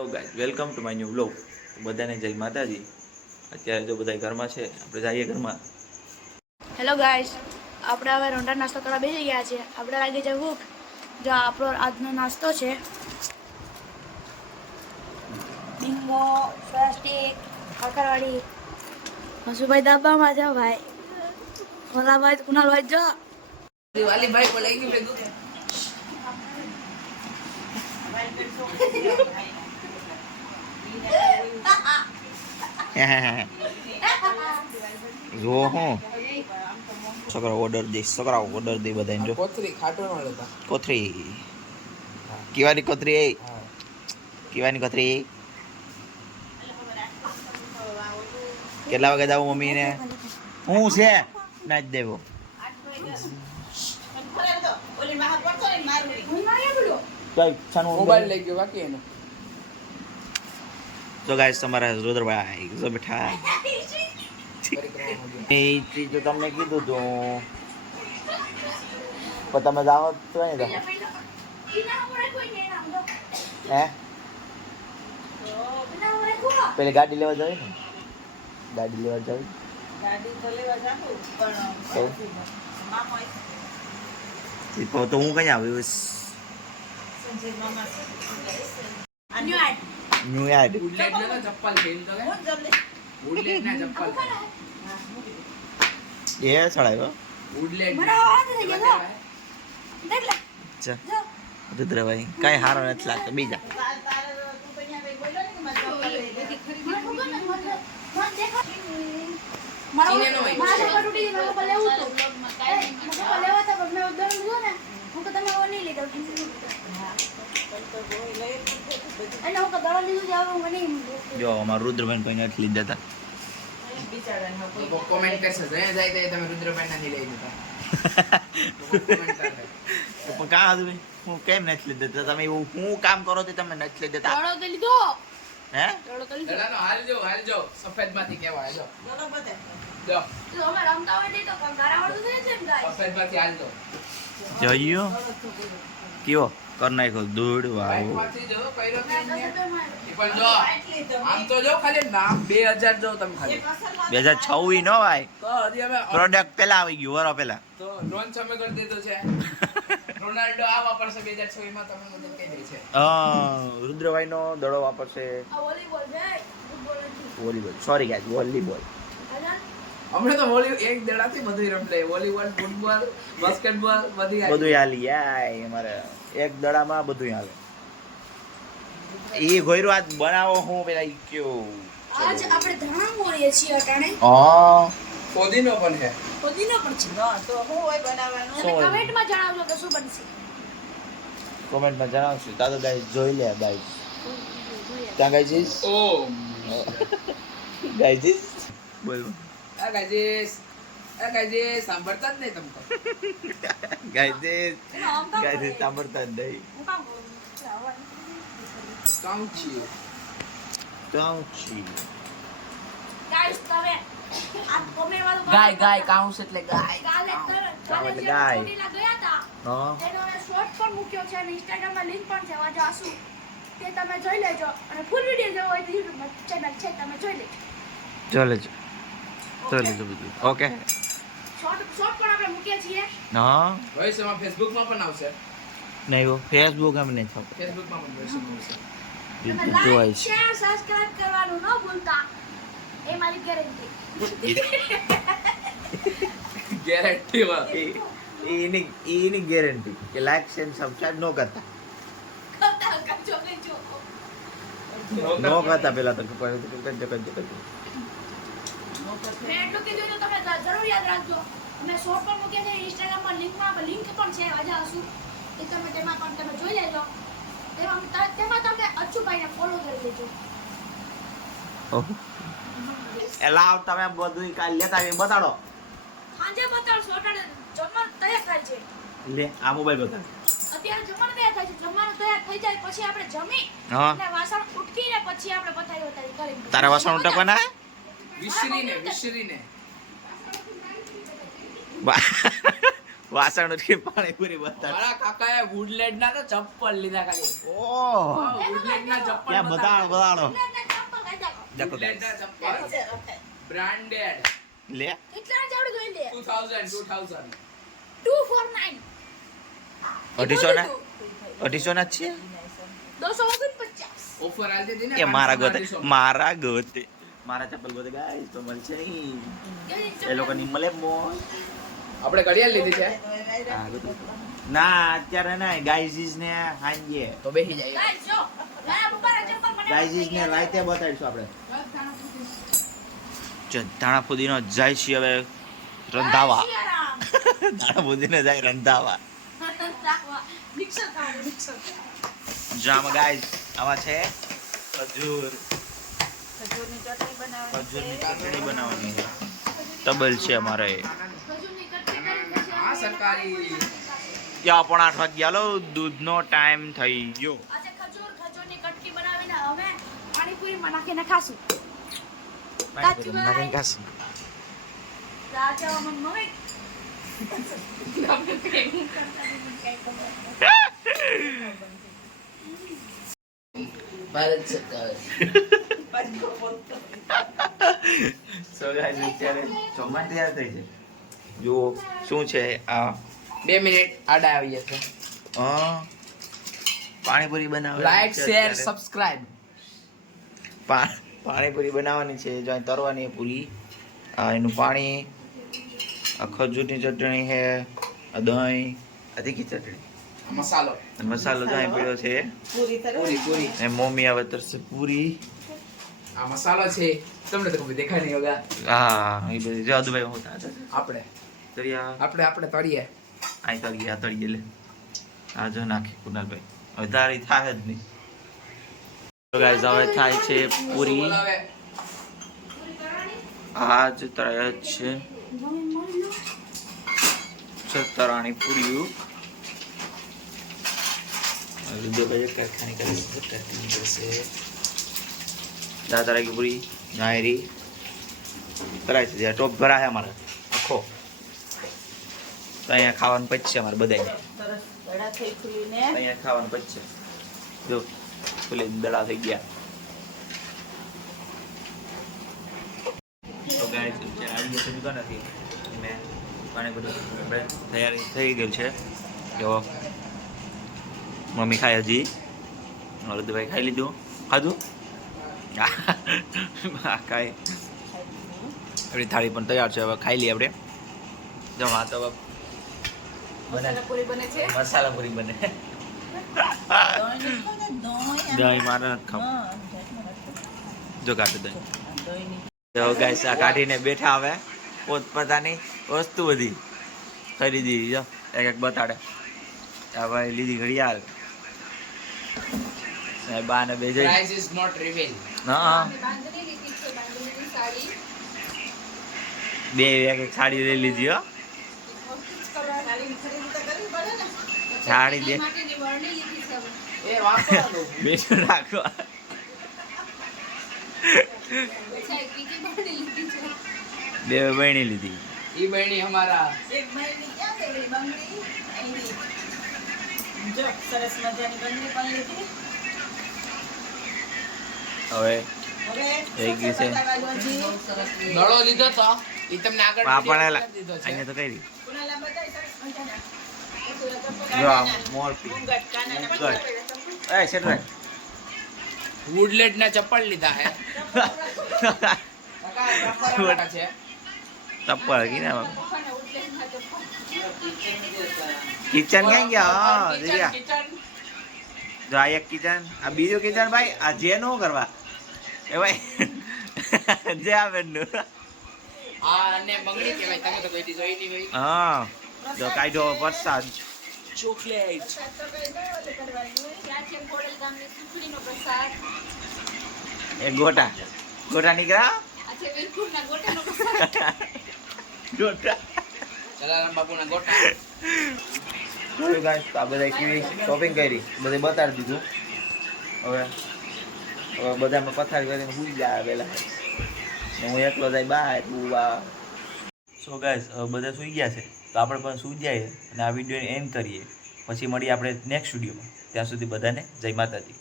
Hello guys, welcome to my new vlog. બધાને જય માતાજી. અત્યારે જો બધા ઘરમાં છે, આપણે જઈએ ઘરમાં. હેલો ગાઈસ, આપણે હવે રોંઢા નાસ્તો કરવા બેસી ગયા છે. આપણે લાગી છે ભૂખ. જો આપણો આજનો નાસ્તો છે બિંગો, સ્વસ્તિક, કાકરવાડી. હસુભાઈ દાબામાં છે ભાઈ. ભોલાભાઈ, કુનાલભાઈ જો દિવાળી ભાઈ બોલાઈ ગયું ભેગું જો હું છોકરા ઓર્ડર દે, છોકરા ઓર્ડર દે બધાને. જો કોથરી ખાટો ન લેતા કોથરી કેવાની કોથરી એ કેવાની કોથરી કેટલા વાગે જાવ મમ્મીને હું છે નાચ દેવો. મોબાઈલ લઈ ગયો બાકી એનો તો ગાઈસ તમારા રુદ્રભાઈ જો બેઠા એ ચીજ તો તમને કીધું તું પણ તમે જાઓ તો નહીં જાઓ હે પેલી ગાડી લેવા જાય ને ગાડી લેવા જાય તો હું કઈ આવ્યું ન્યુ યાર્ડ બુલેટ ને ચપ્પલ ખેલ તો બુલેટ ના ચપ્પલ એ ચડાવ્યો બુલેટ રુદ્રભાઈ કઈ હારો નથી લાગતો બીજા જો અમારા રુદ્રભાઈ કોઈ નથી લીધા હતા કોમેન્ટ કરશે જાય જાય તમે રુદ્રભાઈ ના લઈ લીધા પણ કાં હતું હું કેમ નથી લીધા તમે એવું હું કામ કરો તો તમે નથી લીધા હે દડાનો હાલજો સફેદ માંથી કેવા હાલજો જો સફેદ માંથી હાલજો જોયો કેવો કર નાખ્યો દૂડ વાવ માંથી જો કઈરો પણ જો આમ તો જો ખાલી નામ 2000 જો તમે ખાલી 2026 નો ભાઈ તો હજી હવે પ્રોડક્ટ પેલા આવી ગયું વરો પેલા તો લોન સમય કરી દીધો છે રોનાલ્ડો આ વાપરશે 2026 માં તમને મદદ કહી દે છે રુદ્રભાઈ નો દડો વાપરશે વોલીબોલ સોરી ગાઈસ વોલીબોલ હમણે તો વોલી એક દડાથી બધું રમ લે વોલીબોલ ફૂટબોલ બાસ્કેટબોલ બધી બધું હાલી યાય અમારે એક દડામાં બધું હાલે ઈ ગોયરો આજ બનાવો હું પેલા ઈ કયો આજ આપણે ધાણા મોરીએ છીએ અટાણે પોદીનો પણ છે પુદીનો પણ છે તો હું હોય બનાવવાનું શું હોય? કમેન્ટમાં જણાવજો કે શું બનશે. કોમેન્ટમાં જણાવશું તાતો ગાઈસ જોઈ લે ગાઈસ ત્યાં ગાઈસ ઓ ગાઈસ બોલ આ ગાજીસ સાંભળતા જ નહીં તમે તો ગાઈસ સાંભળતા જ નહીં હું કામ કરું? કાઉચી કાઉચી ગાઈસ તમે આ કોમેન્ટ વાળું ગાય કાઉસ એટલે ગાય કાલે એટલે જે ગાય. ચોટીલા ગયા હતા હા તેનો શોર્ટ પણ મૂક્યો છે અને ઇન્સ્ટાગ્રામમાં લિંક પણ છે વાજો આસુ તે તમે જોઈ લેજો અને ફૂલ વિડિયો જોવો હોય તો યુટ્યુબમાં ચેનલ છે તમે જોઈ લેજો. ચાલે બધું ઓકે શોર્ટ પણ આપણે મૂકીએ છીએ. હા વોઇસ માં ફેસબુક માં પણ આવશે નહીં ફેસબુક એમ નહીં થતું ફેસબુક માં પણ વોઇસ આવશે તમે જોવાય લાઈક શેર સબસ્ક્રાઇબ કરવાનું ન ભૂલતા એ મારી ગેરંટી. ગેરંટી માં એની ગેરંટી કે લાઈક શેર સબસ્ક્રાઇબ ન કરતા નો કરતા પેલા તો મેં એટલું કીધું તો તમે જરૂર યાદ રાખજો. અમે શોર્ટ પણ મૂકીએ છીએ ઇન્સ્ટાગ્રામમાં લિંક પણ છે વાજા આસુ એ તમે તેમાં પણ તમે જોઈ લેજો. તેમાં તમે અચ્છુભાઈને ફોલો કરી લેજો. એલા તમે બધું કાલ લેતા આવી બતાડો સાંજે બતાડશો અટાણે જમવાનું તૈયાર થાય છે. લે આ મોબાઈલ બતાડ અત્યારે જમવાનું તૈયાર થાય છે. જમવાનું તૈયાર થઈ જાય પછી આપણે જમી હા અને વાસણ ઉટકીને પછી આપણે બતાવી કરીને તારે વાસણ ઉટકવાના હે વિશરીને વાસણ ઉઠી પાણીપુરી બતાડ. મારા કાકાએ વુડલેન્ડ ના તો ચપ્પલ લીધા ખાલી. ઓહ વુડલેન્ડ ના ચપ્પલ ક્યાં બતાડો. વુડલેન્ડ ના ચપ્પલ બ્રાન્ડેડ લે કેટલા જાવડું જોઈ લે 2000 249 250 ના જ છે. 249 ઓફર આલતી હતી ને એ મારા 500 ગોતે મારા ચપ્પલ ગોતે ગાઈસ તો મળશે નહીં. એ લોકોની મળે મોલ. આપણે ઘડિયાળ લીધી છે ના અત્યારે ના ગાઈઝીસ ને હાંજે તો બેસી જાય ગાઈસ જો મારા પપ્પાના ચપ્પલ મને ગાઈઝીસ ને રાતે બતાડીશું આપણે. ધાણા ફુદીનો જાય છે હવે રંધાવા. ધાણા ફુદીનો જાય રંધાવા. જામ ગાઈસ આવા છે ખજૂર. ખજૂરની ચટણી બનાવવાની છે. ટબલ છે અમારે. આ સરકારી ત્યાં પણ 8 વાગ્યા લો દૂધનો ટાઈમ થઈ ગયો. આજે ખજૂરની કટકી બનાવીને હવે પાણીપુરીમાં નાખીને ખાશું. નાખીને ખાશું. રાજા મન મમ્મી ભારત સરકાર સો ગાઈસ અત્યારે જમવા તૈયાર થઈ છે. જુઓ શું છે આ 2 મિનિટ આડા આવી જશે પાણીપુરી બનાવવાની લાઈક છે શેર અત્યારે. સબસ્ક્રાઇબ પાણીપુરી બનાવવાની છે જો અહીં તરવાની છે પૂરી. આ એનું પાણી, આ ખજૂરની ચટણી છે, આ દહીં, આ તીખી ચટણી મસાલો અને મસાલો જો અહીં પીળો છે. પૂરી એ મમ્મી હવે તરસે પૂરી. આ મસાલો છે તમને તો કોઈ દેખાય નહીં હોગા હા એ બધી જો અદુભાઈ હું આપણે તરિયા આપણે તળીએ અહીં તળીએ લે. આ જો નાખી કુનાલભાઈ હવે તારી થાય જ નહીં. તો ગાઈસ હવે થાય છે પૂરી. બોલાવે આ જ તળાય જ છે તરાણી પૂરીઓ. હૃદયભાઈ કારખાની કરી દાદા કી પૂરી નાયરી કરાય છે. ટોપ ભરા છે અમારે આખો. તો અહીંયા ખાવાનું પચશે અમારે બધાય. અહીંયા ખાવાનું પચશે. જો ફૂલે દડા થઈ ગયા. તો ગાઈસ આવી જશે દુકાન નથી મેં પાણી બધું આપણે તૈયારી થઈ ગઈ છે. જો મમ્મી ખાય હજી. હળદભાઈ ખાઈ લીધું ખાધું ખાઈ આપણી થાળી પણ તૈયાર છે. હવે ખાઈ લઈએ આપણે. જો આ તો હવે મસાલા પૂરી બને. દહીં મારે નથી ખાવું. જો કાઢી દહીં. તો ગાઈસ આ કાઢીને બેઠા હવે પોતપોતાની વસ્તુ બધી ખરીદી. જો એક બતાડે. આ ભાઈ લીધી ઘડિયાળ. બા ને બે જઈ. પ્રાઇસ ઇઝ નોટ રિવીલ હા બે એક સાડી લઈ લીધી હો. સાડી દે એ વાંચવાનું બેઠું રાખવા. બે બહેણી લીધી. ઈ બહેણી હમારા હવે થઈ ગયું છે. નળો લીધો તો ઈ તમને આગળ આપણે દીધો છે અહીંયા તો કઈ રીતે જો આ મોરપી મુગટ. એ શેઠભાઈ વુડલેન્ડ ના ચપ્પલ લીધા હે છે ચપ્પલ કીને કિચન ક્યાં ગયા? દીદી જો આ એક કિચન, આ બીજું કિચન ભાઈ. આ જે નો કરવા એ ભાઈ જે આ બેનનું. આ ને બંગડી કહેવાય. તમે તો કોઈ દી જોઈ નહીં હોય. હા જો કાઢ્યો પ્રસાદ. ચોકલેટ એ ગોટા નીકળ્યા. ગોટા જલારામ બાપુના ગોટા જોયું guys, આ બધા કેવી શોપિંગ કરી બધે બતાડી દીધું. હવે બધામાં પથારી કરીને ભૂલી જાય પેલા ને હું એકલો જાય બહાર. સો ગાઈસ બધા સુઈ ગયા છે. તો આપણે પણ સૂઈ જઈએ અને આ વિડીયોને એન્ડ કરીએ. પછી મળીએ આપણે નેક્સ્ટ વિડીયોમાં. ત્યાં સુધી બધાને જય માતાજી.